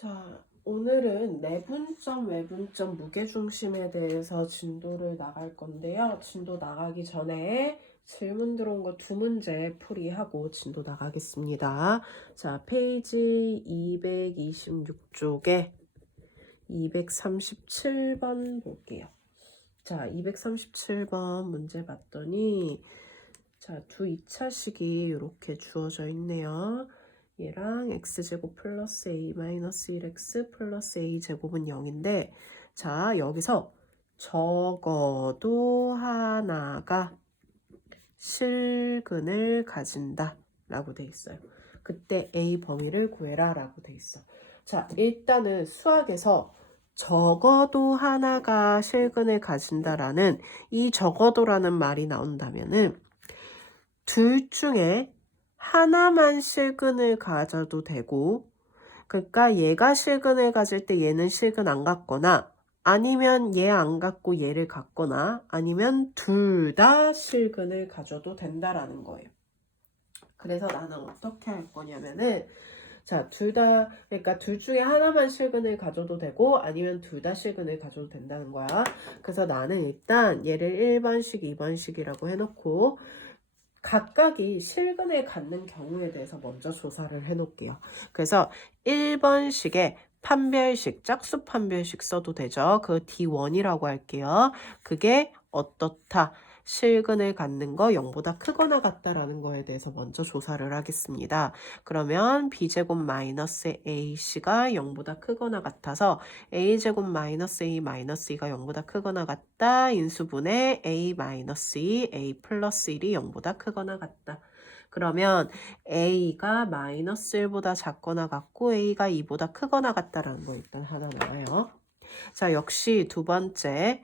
자, 오늘은 내분점, 외분점, 무게중심에 대해서 진도를 나갈 건데요. 진도 나가기 전에 질문 들어온 거 두 문제 풀이하고 진도 나가겠습니다. 자, 페이지 226쪽에 237번 볼게요. 자, 237번 문제 봤더니 자, 두 2차식이 이렇게 주어져 있네요. 얘랑 x제곱 플러스 a 마이너스 1x 플러스 a제곱은 0인데 자, 여기서 적어도 하나가 실근을 가진다 라고 돼 있어요. 그때 a 범위를 구해라 라고 돼 있어. 자, 일단은 수학에서 적어도 하나가 실근을 가진다라는 이 적어도라는 말이 나온다면은 둘 중에 하나만 실근을 가져도 되고, 그러니까 얘가 실근을 가질 때 얘는 실근 안 갖거나, 아니면 얘 안 갖고 얘를 갖거나, 아니면 둘 다 실근을 가져도 된다라는 거예요. 그래서 나는 어떻게 할 거냐면은, 자, 그러니까 둘 중에 하나만 실근을 가져도 되고, 아니면 둘 다 실근을 가져도 된다는 거야. 그래서 나는 일단 얘를 1번식, 2번식이라고 해놓고, 각각이 실근을 갖는 경우에 대해서 먼저 조사를 해놓을게요. 그래서 1번식에 판별식, 짝수 판별식 써도 되죠. 그 D1이라고 할게요. 그게 어떻다. 실근을 갖는 거 0보다 크거나 같다라는 거에 대해서 먼저 조사를 하겠습니다. 그러면 b제곱 마이너스 ac가 0보다 크거나 같아서 a제곱 마이너스 a 마이너스 2가 0보다 크거나 같다. 인수분해 a 마이너스 2, a 플러스 1이 0보다 크거나 같다. 그러면 a가 마이너스 1보다 작거나 같고 a가 2보다 크거나 같다라는 거 일단 하나 나와요. 자, 역시 두 번째.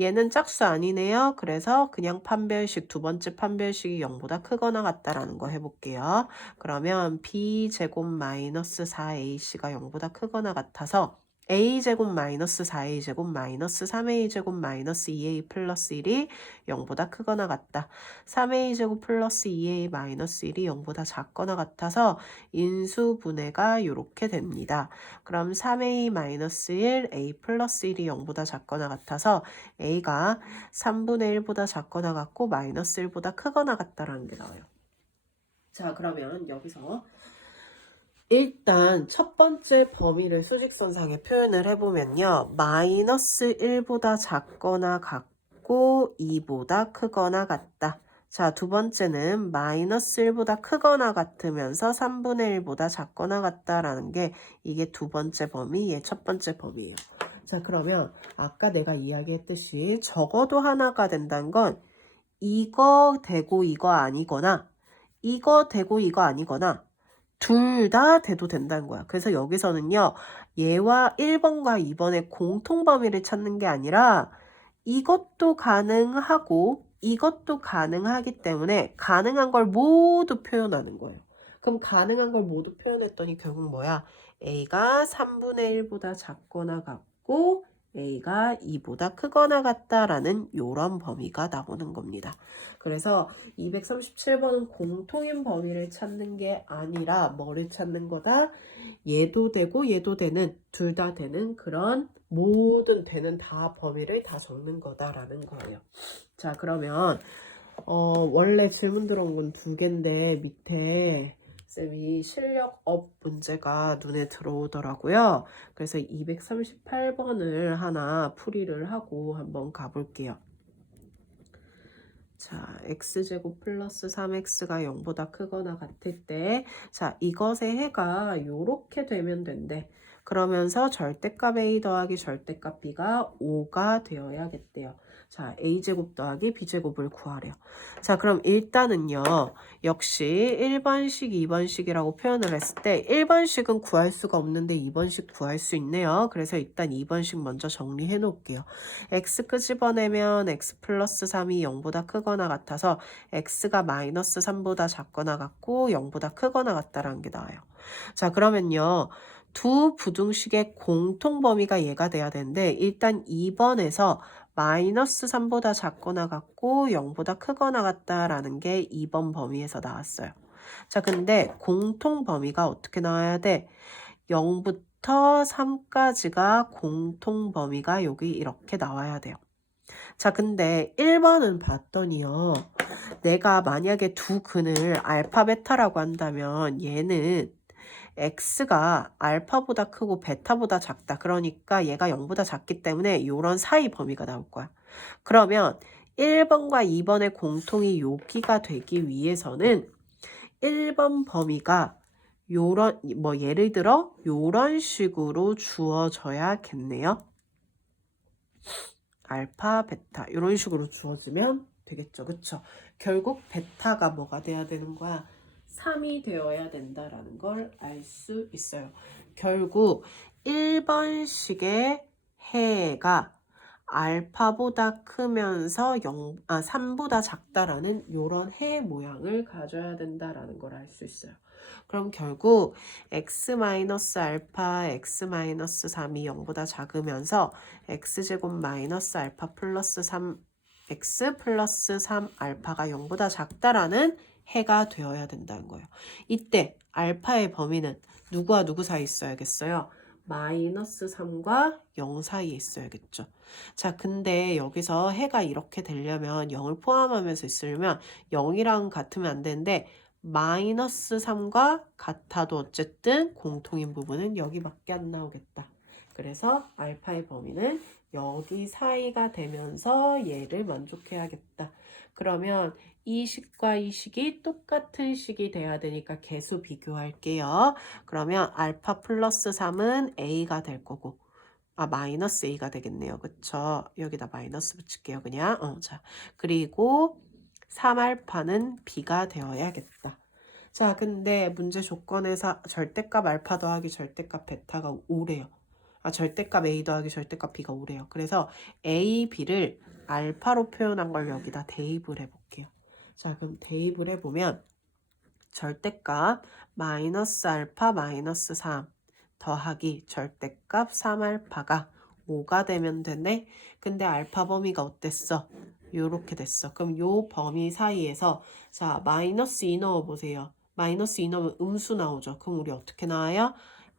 얘는 짝수 아니네요. 그래서 그냥 판별식, 두 번째 판별식이 0보다 크거나 같다라는 거 해볼게요. 그러면 b제곱 마이너스 4ac가 0보다 크거나 같아서 a제곱 마이너스 4a제곱 마이너스 3a제곱 마이너스 2a 플러스 1이 0보다 크거나 같다. 3a제곱 플러스 2a 마이너스 1이 0보다 작거나 같아서 인수분해가 이렇게 됩니다. 그럼 3a 마이너스 1, a 플러스 1이 0보다 작거나 같아서 a가 3분의 1보다 작거나 같고 마이너스 1보다 크거나 같다라는 게 나와요. 자, 그러면 여기서 일단 첫 번째 범위를 수직선상에 표현을 해보면요. 마이너스 1보다 작거나 같고 2보다 크거나 같다. 자, 두 번째는 마이너스 1보다 크거나 같으면서 3분의 1보다 작거나 같다라는 게 이게 두 번째 범위, 얘 첫 번째 범위예요. 자, 그러면 아까 내가 이야기했듯이 적어도 하나가 된다는 건 이거 되고 이거 아니거나 이거 되고 이거 아니거나 둘 다 돼도 된다는 거야. 그래서 여기서는요. 얘와 1번과 2번의 공통 범위를 찾는 게 아니라 이것도 가능하고 이것도 가능하기 때문에 가능한 걸 모두 표현하는 거예요. 그럼 가능한 걸 모두 표현했더니 결국 뭐야? A가 3분의 1보다 작거나 같고 A가 2보다 크거나 같다라는 요런 범위가 나오는 겁니다. 그래서 237번은 공통인 범위를 찾는 게 아니라 뭐를 찾는 거다? 얘도 되고 얘도 되는, 둘 다 되는 그런 모든 되는 다 범위를 다 적는 거다라는 거예요. 자, 그러면 원래 질문 들어온 건 두 개인데 밑에 쌤이 실력업 문제가 눈에 들어오더라고요. 그래서 238번을 하나 풀이를 하고 한번 가볼게요. 자, x제곱 플러스 3x가 0보다 크거나 같을 때, 자, 이것의 해가 요렇게 되면 된대. 그러면서 절대값 a 더하기 절대값 b가 5가 되어야겠대요. 자, a제곱 더하기 b제곱을 구하래요. 자, 그럼 일단은요, 역시 1번식, 2번식이라고 표현을 했을 때 1번식은 구할 수가 없는데 2번식 구할 수 있네요. 그래서 일단 2번식 먼저 정리해 놓을게요. x 끄집어내면 x 플러스 3이 0보다 크거나 같아서 x가 마이너스 3보다 작거나 같고 0보다 크거나 같다라는 게 나와요. 자, 그러면요. 두 부등식의 공통 범위가 얘가 돼야 되는데 일단 2번에서 마이너스 3보다 작거나 같고 0보다 크거나 같다라는 게 2번 범위에서 나왔어요. 자, 근데 공통 범위가 어떻게 나와야 돼? 0부터 3까지가 공통 범위가 여기 이렇게 나와야 돼요. 자, 근데 1번은 봤더니요. 내가 만약에 두 근을 알파, 베타라고 한다면 얘는 x가 알파보다 크고 베타보다 작다. 그러니까 얘가 0보다 작기 때문에 이런 사이 범위가 나올 거야. 그러면 1번과 2번의 공통이 여기가 되기 위해서는 1번 범위가 요런 뭐 예를 들어 요런 식으로 주어져야겠네요. 알파, 베타 이런 식으로 주어지면 되겠죠. 그쵸? 결국 베타가 뭐가 돼야 되는 거야? 3이 되어야 된다라는 걸 알 수 있어요. 결국 1번식의 해가 알파보다 크면서 3보다 작다라는 이런 해 모양을 가져야 된다라는 걸 알 수 있어요. 그럼 결국 x-알파, x-3이 0보다 작으면서 x제곱 마이너스 알파 플러스 3 x 플러스 3 알파가 0보다 작다라는 해가 되어야 된다는 거예요. 이때 알파의 범위는 누구와 누구 사이에 있어야겠어요? 마이너스 3과 0 사이에 있어야겠죠. 자, 근데 여기서 해가 이렇게 되려면 0을 포함하면서 있으려면 0이랑 같으면 안 되는데 마이너스 3과 같아도 어쨌든 공통인 부분은 여기밖에 안 나오겠다. 그래서 알파의 범위는 여기 사이가 되면서 얘를 만족해야겠다. 그러면 이 식과 이 식이 똑같은 식이 돼야 되니까 계수 비교할게요. 그러면 알파 플러스 3은 a가 될 거고 마이너스 a가 되겠네요. 그쵸? 여기다 마이너스 붙일게요. 그냥 자, 그리고 3알파는 b가 되어야겠다. 자, 근데 문제 조건에서 절대값 알파 더하기 절대값 베타가 5래요. 절대값 a 더하기 절대값 b가 5래요. 그래서 a, b를 알파로 표현한 걸 여기다 대입을 해볼게요. 자, 그럼 대입을 해보면 절대값 마이너스 알파 마이너스 3 더하기 절대값 3알파가 5가 되면 되네. 근데 알파 범위가 어땠어? 요렇게 됐어. 그럼 요 범위 사이에서 자 마이너스 2 넣어보세요. 마이너스 2 넣으면 음수 나오죠. 그럼 우리 어떻게 나와요?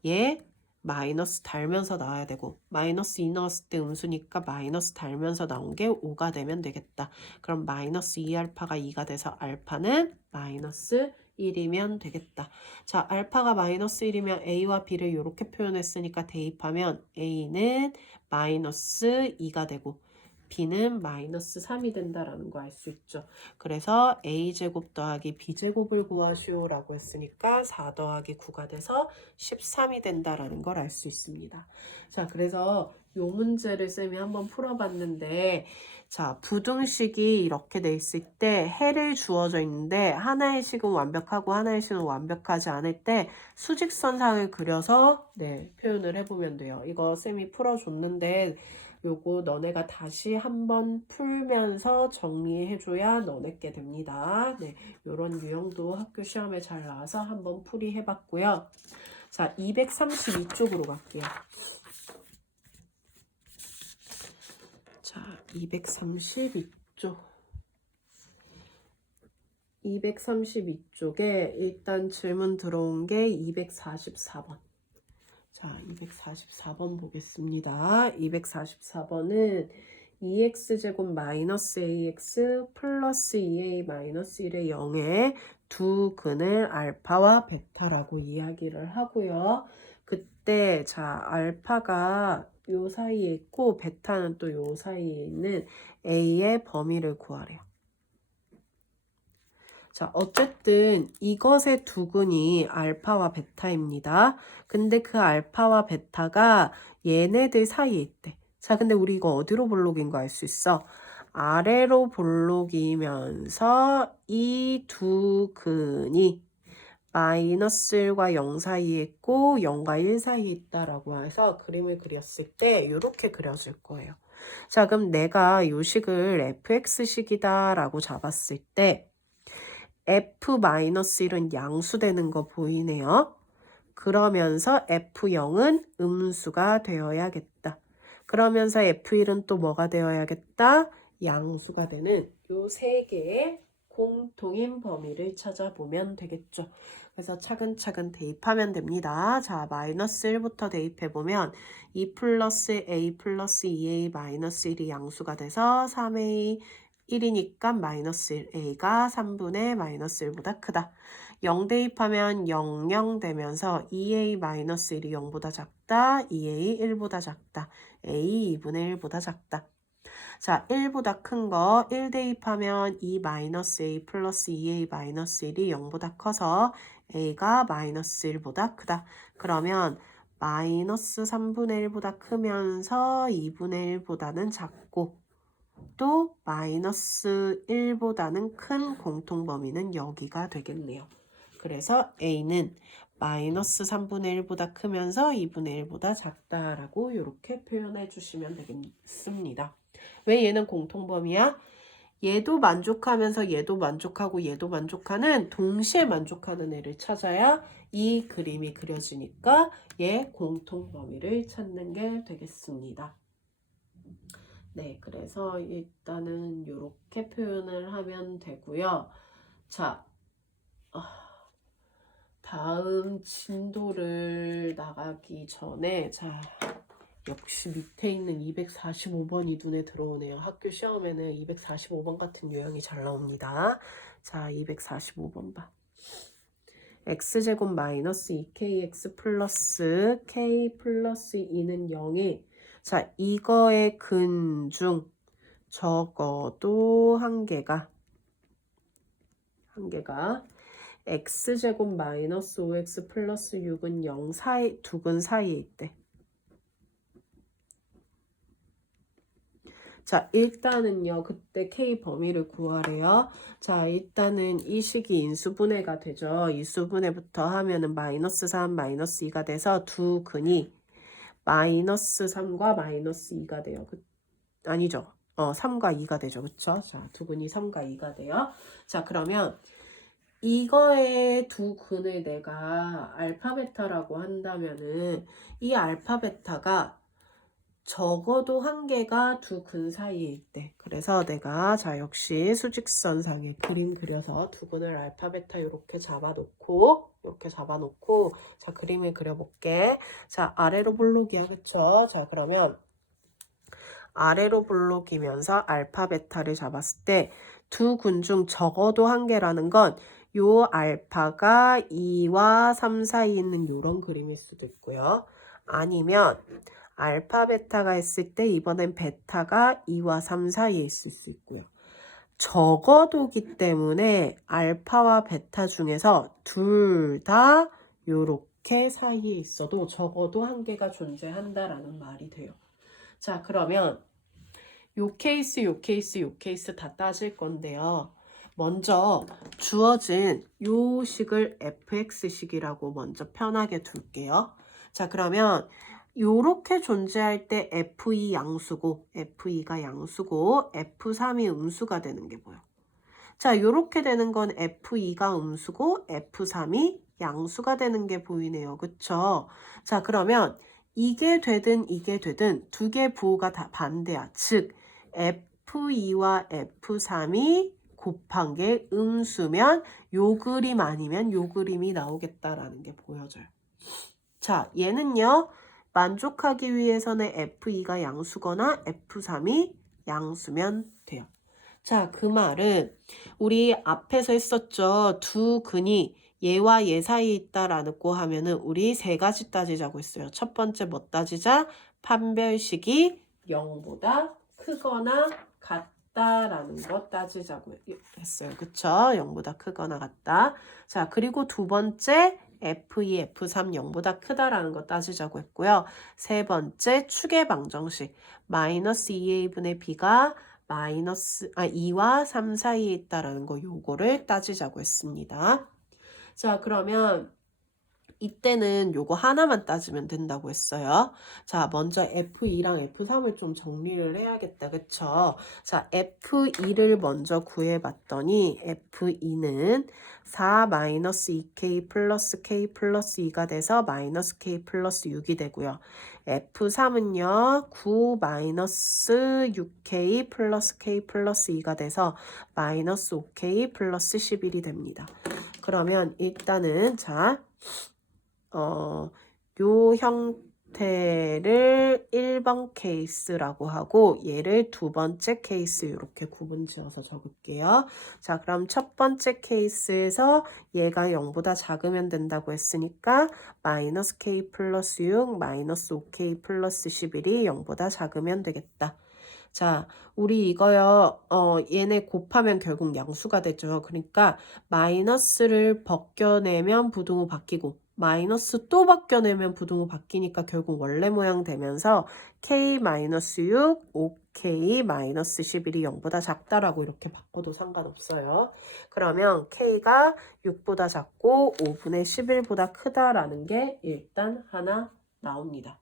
얘 마이너스 달면서 나와야 되고 마이너스 2 넣었을 때 음수니까 마이너스 달면서 나온 게 5가 되면 되겠다. 그럼 마이너스 2알파가 2가 돼서 알파는 마이너스 1이면 되겠다. 자, 알파가 마이너스 1이면 a와 b를 이렇게 표현했으니까 대입하면 a는 마이너스 2가 되고 b는 마이너스 3이 된다라는 거 알 수 있죠. 그래서 a제곱 더하기 b제곱을 구하시오 라고 했으니까 4 더하기 9가 돼서 13이 된다라는 걸 알 수 있습니다. 자, 그래서 요 문제를 쌤이 한번 풀어봤는데 자, 부등식이 이렇게 돼 있을 때 해를 주어져 있는데 하나의 식은 완벽하고 하나의 식은 완벽하지 않을 때 수직선상을 그려서 표현을 해보면 돼요. 이거 쌤이 풀어줬는데 요거 너네가 다시 한번 풀면서 정리해줘야 너네께 됩니다. 요런 유형도 학교 시험에 잘 나와서 한번 풀이해봤고요. 자, 232쪽으로 갈게요. 자, 232쪽. 232쪽에 일단 질문 들어온 게 244번. 자, 244번 보겠습니다. 244번은 2x제곱 마이너스 ax 플러스 2a 마이너스 1의 0에 두 근을 알파와 베타라고 이야기를 하고요. 그때 자, 알파가 요 사이에 있고 베타는 또 요 사이에 있는 a의 범위를 구하래요. 자, 어쨌든 이것의 두 근이 알파와 베타입니다. 근데 그 알파와 베타가 얘네들 사이에 있대. 자, 근데 우리 이거 어디로 볼록인 거 알 수 있어? 아래로 볼록이면서 이 두 근이 마이너스 1과 0 사이에 있고 0과 1 사이에 있다라고 해서 그림을 그렸을 때 이렇게 그려질 거예요. 자, 그럼 내가 이 식을 fx식이다 라고 잡았을 때 f-1은 양수되는 거 보이네요. 그러면서 f0은 음수가 되어야겠다. 그러면서 f1은 또 뭐가 되어야겠다? 양수가 되는 요 세 개의 공통인 범위를 찾아보면 되겠죠. 그래서 차근차근 대입하면 됩니다. 자, 마이너스 1부터 대입해보면 2 플러스 a 플러스 2a 마이너스 1이 양수가 돼서 3a 1이니까 마이너스 1, a가 3분의 마이너스 1보다 크다. 0 대입하면 0, 0 되면서 2a 마이너스 1이 0보다 작다. 2a 1보다 작다. a 2분의 1보다 작다. 자, 1보다 큰 거 1 대입하면 2 마이너스 a 플러스 2a 마이너스 1이 0보다 커서 a가 마이너스 1보다 크다. 그러면 마이너스 3분의 1보다 크면서 2분의 1보다는 작고 또 마이너스 1보다는 큰 공통범위는 여기가 되겠네요. 그래서 a는 마이너스 3분의 1보다 크면서 2분의 1보다 작다라고 이렇게 표현해 주시면 되겠습니다. 왜 얘는 공통범위야? 얘도 만족하면서 얘도 만족하고 얘도 만족하는 동시에 만족하는 애를 찾아야 이 그림이 그려지니까 얘 공통범위를 찾는 게 되겠습니다. 네, 그래서 일단은 이렇게 표현을 하면 되고요. 자, 다음 진도를 나가기 전에 자 역시 밑에 있는 245번이 눈에 들어오네요. 학교 시험에는 245번 같은 유형이 잘 나옵니다. 자, 245번 봐. x제곱 마이너스 2kx 플러스 k 플러스 2는 0이 자, 이거의 근 중 적어도 한 개가 x제곱 마이너스 5x 플러스 6은 0 사이, 두 근 사이에 있대. 자, 일단은요, 그때 k 범위를 구하래요. 자, 일단은 이 식이 인수분해가 되죠. 인수분해부터 하면은 마이너스 3, 마이너스 2가 돼서 두 근이 마이너스 3과 마이너스 2가 돼요. 아니죠. 3과 2가 되죠. 그쵸? 자, 두 근이 3과 2가 돼요. 자, 그러면 이거의 두 근을 내가 알파 베타라고 한다면은 이 알파 베타가 적어도 한 개가 두 근 사이에 있대. 그래서 내가 자 역시 수직선상에 그림 그려서 두 근을 알파 베타 이렇게 잡아놓고 자 그림을 그려볼게. 자 아래로 볼록이야. 그쵸? 자 그러면 아래로 볼록이면서 알파 베타를 잡았을 때 두 근 중 적어도 한 개라는 건 요 알파가 2와 3 사이에 있는 요런 그림일 수도 있고요. 아니면 알파 베타가 있을 때 이번엔 베타가 2와 3 사이에 있을 수 있고요. 적어도기 때문에 알파와 베타 중에서 둘 다 요렇게 사이에 있어도 적어도 한 개가 존재한다라는 말이 돼요. 자 그러면 요 케이스 다 따질 건데요. 먼저 주어진 요 식을 fx식이라고 먼저 편하게 둘게요. 자 그러면 요렇게 존재할 때 f2 양수고 f2가 양수고 f3이 음수가 되는 게 뭐예요? 자 요렇게 되는 건 f2가 음수고 f3이 양수가 되는 게 보이네요. 그쵸? 자 그러면 이게 되든 두 개 부호가 다 반대야. 즉 F2와 F3이 곱한 게 음수면 요 그림 아니면 요 그림이 나오겠다라는 게 보여져요. 자, 얘는요. 만족하기 위해서는 F2가 양수거나 F3이 양수면 돼요. 자, 그 말은 우리 앞에서 했었죠. 두 근이 얘와 얘 사이에 있다라고 하면은 우리 세 가지 따지자고 했어요. 첫 번째 뭐 따지자? 판별식이 0보다 크거나 같다라는 거 따지자고 했어요. 그쵸? 0보다 크거나 같다. 자, 그리고 두 번째 F2, F3 0보다 크다라는 거 따지자고 했고요. 세 번째 축의 방정식 마이너스 2a분의 b가 2와 3 사이에 있다라는 거 요거를 따지자고 했습니다. 자, 그러면 이때는 요거 하나만 따지면 된다고 했어요. 자, 먼저 F2랑 F3을 좀 정리를 해야겠다. 그쵸? 자, F2를 먼저 구해봤더니 F2는 4-2K 플러스 K 플러스 2가 돼서 마이너스 K 플러스 6이 되고요. F3은요, 9-6K 플러스 K 플러스 2가 돼서 마이너스 5K 플러스 11이 됩니다. 그러면 일단은 자, 요 형태를 1번 케이스라고 하고 얘를 두 번째 케이스 이렇게 구분 지어서 적을게요. 자, 그럼 첫 번째 케이스에서 얘가 0보다 작으면 된다고 했으니까 마이너스 k 플러스 6 마이너스 5k 플러스 11이 0보다 작으면 되겠다. 자, 우리 이거요, 얘네 곱하면 결국 양수가 되죠. 그러니까 마이너스를 벗겨내면 부등호 바뀌고 마이너스 또 벗겨내면 부등호 바뀌니까 결국 원래 모양 되면서 k-6, 5k-11이 0보다 작다라고 이렇게 바꿔도 상관없어요. 그러면 k가 6보다 작고 5분의 11보다 크다라는 게 일단 하나 나옵니다.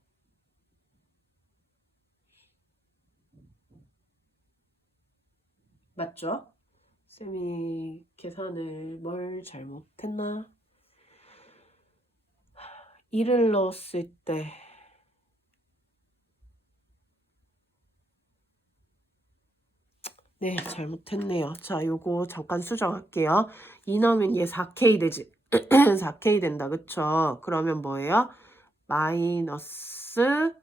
맞죠? 쌤이 계산을 뭘 잘못했나? 2를 넣었을 때 네, 잘못했네요. 자, 요거 잠깐 수정할게요. 2 넣으면 얘 4K 되지. 4K 된다. 그쵸? 그러면 뭐예요? 마이너스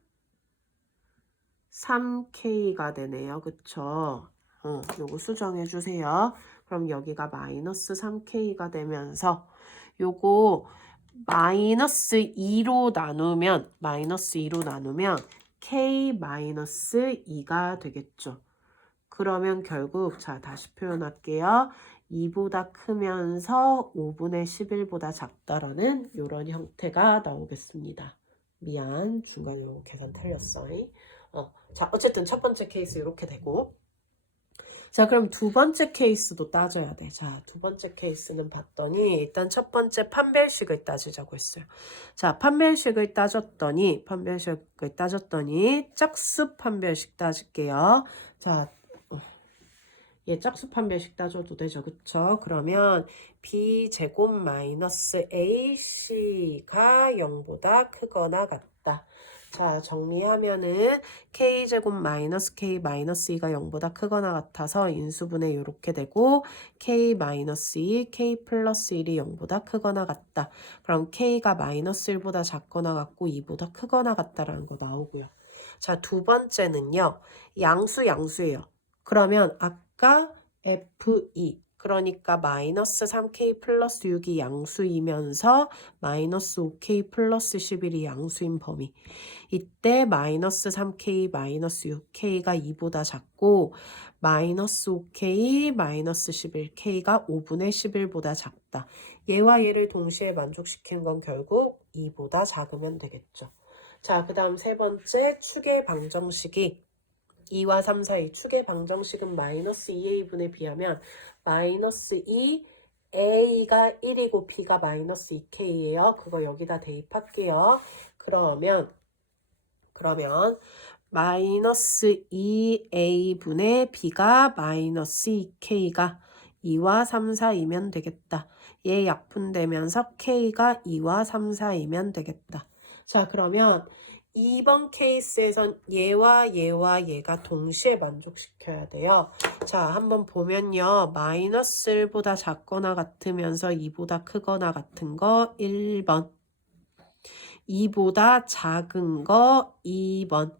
3K가 되네요. 그쵸? 요거 수정해 주세요. 그럼 여기가 마이너스 3K가 되면서 요거 마이너스 2로 나누면 K-2가 되겠죠. 그러면 결국 자 다시 표현할게요. 2보다 크면서 5분의 11보다 작다라는 이런 형태가 나오겠습니다. 미안, 중간에 요거 계산 틀렸어. 자, 어쨌든 첫 번째 케이스 이렇게 되고, 자, 그럼 두 번째 케이스도 따져야 돼. 자, 두 번째 케이스는 봤더니 일단 첫 번째 판별식을 따지자고 했어요. 자, 판별식을 따졌더니 짝수 판별식 따질게요. 자, 얘 짝수 판별식 따져도 되죠. 그쵸? 그러면 b제곱 마이너스 ac가 0보다 크거나 같다. 자, 정리하면은 k제곱 마이너스 k 마이너스 2가 0보다 크거나 같아서 인수분해 이렇게 되고 k 마이너스 2, k 플러스 1이 0보다 크거나 같다. 그럼 k가 마이너스 1보다 작거나 같고 2보다 크거나 같다라는 거 나오고요. 자, 두 번째는요. 양수예요. 그러면 아까 F2 그러니까 마이너스 3K 플러스 6이 양수이면서 마이너스 5K 플러스 11이 양수인 범위. 이때 마이너스 3K 마이너스 6K가 2보다 작고 마이너스 5K 마이너스 11K가 5분의 11보다 작다. 얘와 얘를 동시에 만족시키는 건 결국 2보다 작으면 되겠죠. 자, 그 다음 세 번째 축의 방정식이 2와 3 사이 축의 방정식은 마이너스 2a분에 비하면 마이너스 2a가 1이고 b가 마이너스 2k예요. 그거 여기다 대입할게요. 그러면 마이너스 2a분의 b가 마이너스 2k가 2와 3 사이면 되겠다. 얘 약분되면서 k가 2와 3 사이면 되겠다. 자, 그러면 2번 케이스에선 얘와 얘가 동시에 만족시켜야 돼요. 자, 한번 보면요. 마이너스 1보다 작거나 같으면서 2보다 크거나 같은 거 1번. 2보다 작은 거 2번.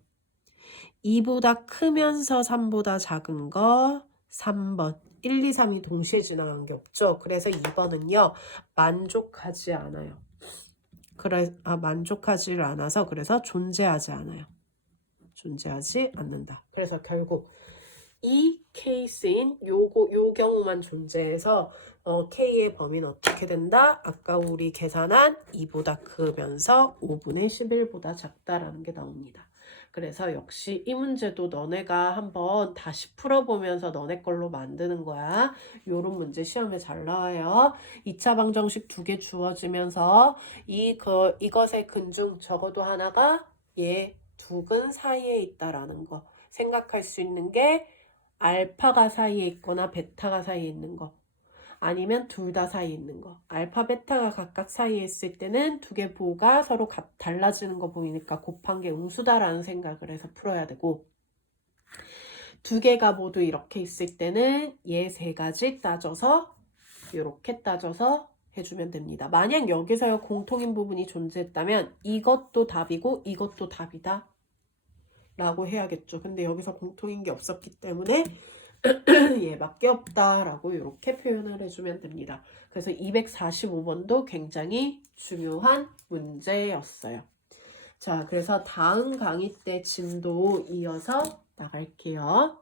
2보다 크면서 3보다 작은 거 3번. 1, 2, 3이 동시에 지나간 게 없죠. 그래서 2번은요. 만족하지 않아요. 만족하지를 않아서 그래서 존재하지 않아요. 존재하지 않는다. 그래서 결국 이 케이스인 요 경우만 존재해서 K의 범위는 어떻게 된다? 아까 우리 계산한 2보다 크면서 5분의 11보다 작다라는 게 나옵니다. 그래서 역시 이 문제도 너네가 한번 다시 풀어보면서 너네 걸로 만드는 거야. 요런 문제 시험에 잘 나와요. 2차 방정식 2개 주어지면서 이것의 근중 적어도 하나가 얘 두 근 사이에 있다라는 거. 생각할 수 있는 게 알파가 사이에 있거나 베타가 사이에 있는 거. 아니면 둘 다 사이에 있는 거. 알파, 베타가 각각 사이에 있을 때는 두 개 보가 서로 달라지는 거 보이니까 곱한 게 음수다라는 생각을 해서 풀어야 되고, 두 개가 모두 이렇게 있을 때는 얘 세 가지 따져서 이렇게 따져서 해주면 됩니다. 만약 여기서 공통인 부분이 존재했다면 이것도 답이고 이것도 답이다 라고 해야겠죠. 근데 여기서 공통인 게 없었기 때문에 얘밖에 없다라고 이렇게 표현을 해주면 됩니다. 그래서 245번도 굉장히 중요한 문제였어요. 자, 그래서 다음 강의 때 진도 이어서 나갈게요.